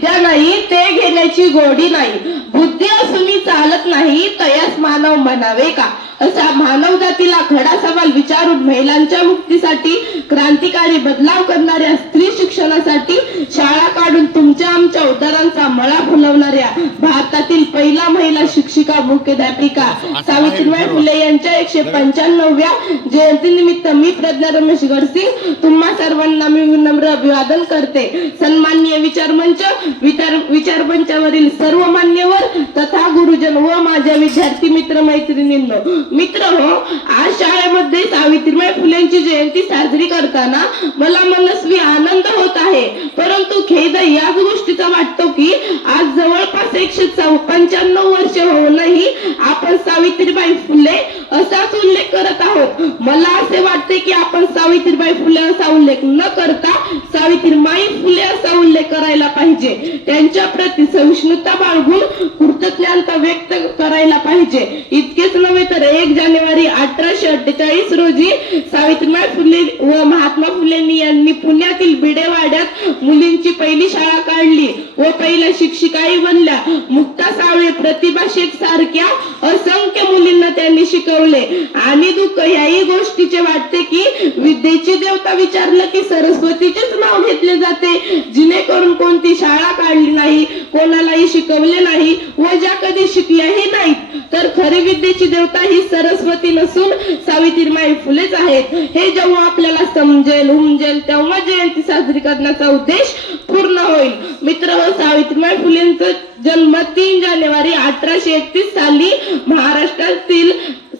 विद्या नाही ते घेण्याची गोडी नाही. बुद्धी असूनही चालत नाही तयास मानव म्हणावे का? असा मानव जातीला खडा सवाल विचारून महिलांच्या मुक्तीसाठी क्रांतिकारी बदलाव करणाऱ्या स्त्री शिक्षणासाठी शाळा काढून तुमच्या आमच्या उदारांचा मळा फुलवणाऱ्या भारतातील पहिला महिला शिक्षिका मुख्याध्यापिका सावित्रीबाई फुले यांच्या एकशे पंच्याण्णव्या जयंतीनिमित्त मी प्रज्ञा रमेश गडसिंग तुम्हा सर्वांना मी विनम्र अभिवादन करते. सन्माननीय विचार विचारमंचावरील सर्व मान्यवर तथा गुरुजन व माझ्या विद्यार्थी मित्र मैत्रिणींनो मित्र हो आज शाळेमध्ये सावित्रीबाई फुलेंची जयंती साजरी करताना मला मनस्वी आनंद होत आहे. परंतु खेद याच गोष्टीचा वाटतो की आज जवळपास एकशे पंच्याण्णव वर्ष होऊनही आपण सावित्रीबाई फुले असाच उल्लेख करत आहोत. मला असे वाटते की आपण सावित्रीबाई फुले असा उल्लेख न करता सावित्रीबाई फुले असा उल्लेख करा. पाहिजे. त्यांच्या प्रती सहिष्णुता बाळगून कृतज्ञता व्यक्त करायला पाहिजे. इतकेच नव्हे तर एक जानेवारी अठराशे अठ्ठेचाळीस रोजी सावित्रीबाई फुले व महात्मा फुलेंनी यांनी पुण्यातील भिडेवाड्यात मुलींची पहिली शाळा काढली व पहिल्या शिक्षिकाही बनल्या. मुक्ता सावळे प्रतिभा शेख सारख्या असंख्य मुलींना त्यांनी शिकवले. आणि दुःख याही गोष्टीचे वाटते की विद्येची देवता विचारलं की सरस्वतीचेच नाव घेतले जाते. जिने कोणती शाळा काढली नाही कोणालाही शिकवले नाही व ज्या कधी शिकल्याही नाहीत तर खरी विद्येची देवता ही सरस्वती नसून सावित्रीमाई फुलेच आहेत. हे जेव्हा आपल्याला समजेल उमजेल तेव्हा जयंती साजरी करण्याचा उद्देश पूर्ण होईल. मित्र हो, व सावित्रीमाई फुलेंचा जन्म तीन जानेवारी अठराशे एकतीस साली महाराष्ट्रातील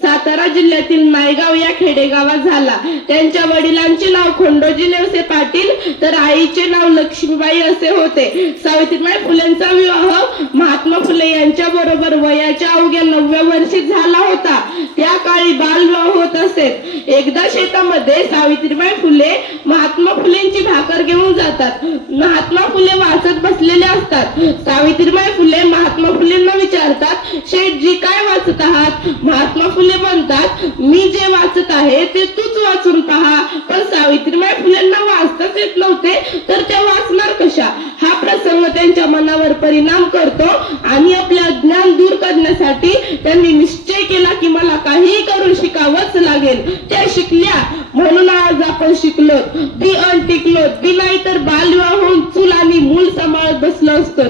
सातारा जिल्ह्यातील नायगाव या खेडेगावात झाला. त्यांच्या वडिलांचे नाव खंडोजी नेवसे पाटील तर आईचे नाव लक्ष्मीबाई असे होते. सावित्रीबाई फुलेंचा विवाह महात्मा फुले यांच्या बरोबर वयाच्या अवघ्या नवव्या वर्षी झाला होता. त्या काळी बालविवाह होत असेल एकदा शेतामध्ये सावित्रीबाई फुले महात्मा फुलेंची भाकर घेऊन जातात. महात्मा फुले वाचत बसलेले असतात. सावित्रीबाई फुले महात्मा फुलेंना विचारतात शेठजी काय वाचत आहात? महात्मा फुले म्हणतात. मी जे वाचत आहे ते तूच वाचून पहा. पण सावित्रीबाई फुलेंना वाचताच येत नव्हते. तर त्या वाचणार कशा? हा प्रसंग त्यांच्या मनावर परिणाम करतो आणि आपले अज्ञान दूर करण्यासाठी त्यांनी निश्चय केला की मला काहीही करून शिकावंच लागेल. त्या शिकल्या. म्हणून आज आपण शिकलो. ती अन टिकलो ती नाही तर बालविवाह होऊन चूल आणि मूल सांभाळत बसलो असतो.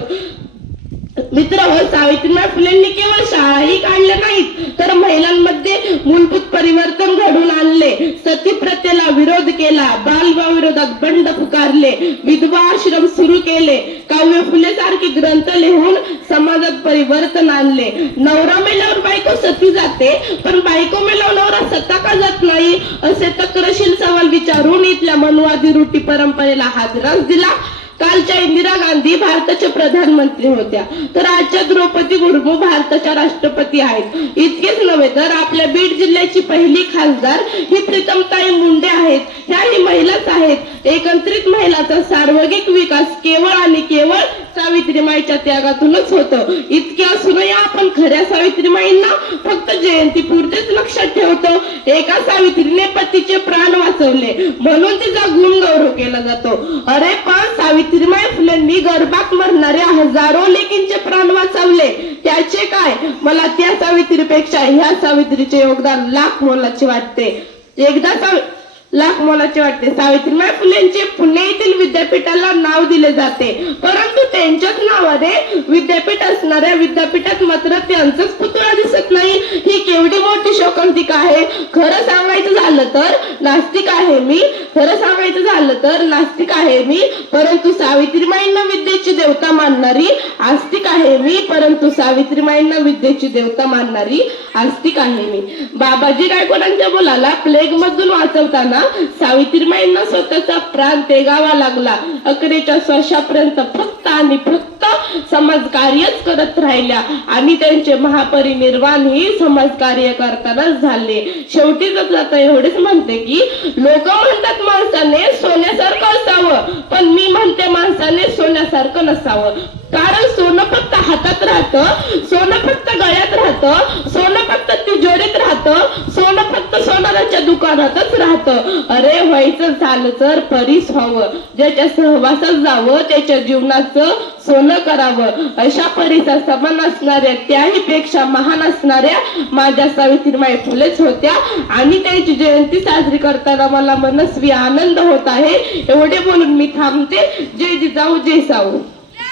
मित्र हो सावित्रीबाई फुलेंनी केवळ शाळाही काढल्या नाहीत तर महिलांमध्ये मूलभूत परिवर्तन घडवून सतीप्रथेला विरोध केला. बालविवाह विरोधात बंड पुकारले. विधवाश्रम सुरू केले. काव्य फुले सारखे ग्रंथ लिहून समाजात परिवर्तन आणले. नवरा मेल्यावर बायको सती जाते पण बायको मेल्यावर नवरा सत्ता का जात नाही? असे तक्रशील सवाल विचारून इथल्या मनुवादी रुटी परंपरेला हादराच दिला. कालच्या इंदिरा गांधी भारताच्या प्रधानमंत्री होत्या. तर आजच्या द्रौपदी मुर्मू भारताच्या राष्ट्रपती आहेत. इतकेच नव्हे तर आपल्या बीड जिल्ह्याची पहिली खासदार ही प्रीतमताई मुंडे आहेत. ह्याही महिलाच आहेत. एकत्रित महिलाचा सार्वजनिक विकास केवळ आणि केवळ सावित्रीमाईच्या त्यागातूनच होतं. इतके असूनही आपण खऱ्या सावित्रीमाईंना फक्त जयंती पुरतेच लक्षात ठेवतो. एका सावित्रीने पतीचे प्राण वाचवले. म्हणून तिचा गुण गौरव केला जातो. अरे पण सावित्रीमाई फुलेंनी गर्भात मरणाऱ्या हजारो लेकींचे प्राण वाचवले. त्याचे काय? मला त्या सावित्रीपेक्षा ह्या सावित्रीचे योगदान लाख मोलाचे वाटते. एकदा सावित्री लाख मोलाचे वाटते. सावित्रीबाई फुलेंचे पुणे येथील विद्यापीठाला नाव दिले जाते. परंतु त्यांच्याच नावाने विद्यापीठ असणाऱ्या विद्यापीठात मात्र त्यांचाच पुतळा दिसत नाही. ही केवढी मोठी शोकांतिका आहे. खरं सांगायचं झालं तर नास्तिक आहे मी. खरं सांगायचं झालं तर नास्तिक आहे मी. परंतु सावित्रीमाईंना विद्येची देवता मानणारी आस्तिक आहे मी. परंतु सावित्रीमाईंना विद्येची देवता मानणारी आस्तिक आहे मी. बाबाजी गायकवाडांच्या मुलाला प्लेग मधून वाचवताना सावित्रीमाईंना स्वतःचा प्राण तेगावा लागला. अखेरच्या श्वासापर्यंत फक्त आणि फक्त समाज कार्यच करत राहिल्या. आणि त्यांचे महापरिनिर्वाण ही समाज कार्य करतानाच झाले. शेवटी आता एवढेच म्हणते की लोक म्हणतात माणसाने सोन्यासारखं असावं पण मी म्हणते माणसाने सोन्यासारखं नसावं. कारण सोनं फक्त हातात राहतं सोनं फक्त गळ्यात राहतं सोनं फक्त तिजोरीत राहतं सोनं फक्त सोनाराच्या दुकानातच राहतं. अरे व्हायचं झालं तर परीस व्हावं. ज्याच्या सहवासात जावं त्याच्या जीवनाचं सोनं करावं. अशा परीचा समान असणाऱ्या त्याही पेक्षा महान असणाऱ्या माझ्या सावित्रीमाई फुलेच होत्या. आणि त्यांची जयंती साजरी करताना मला मनस्वी आनंद होत आहे. एवढे बोलून मी थांबते. जय जिजाऊ जय साऊ.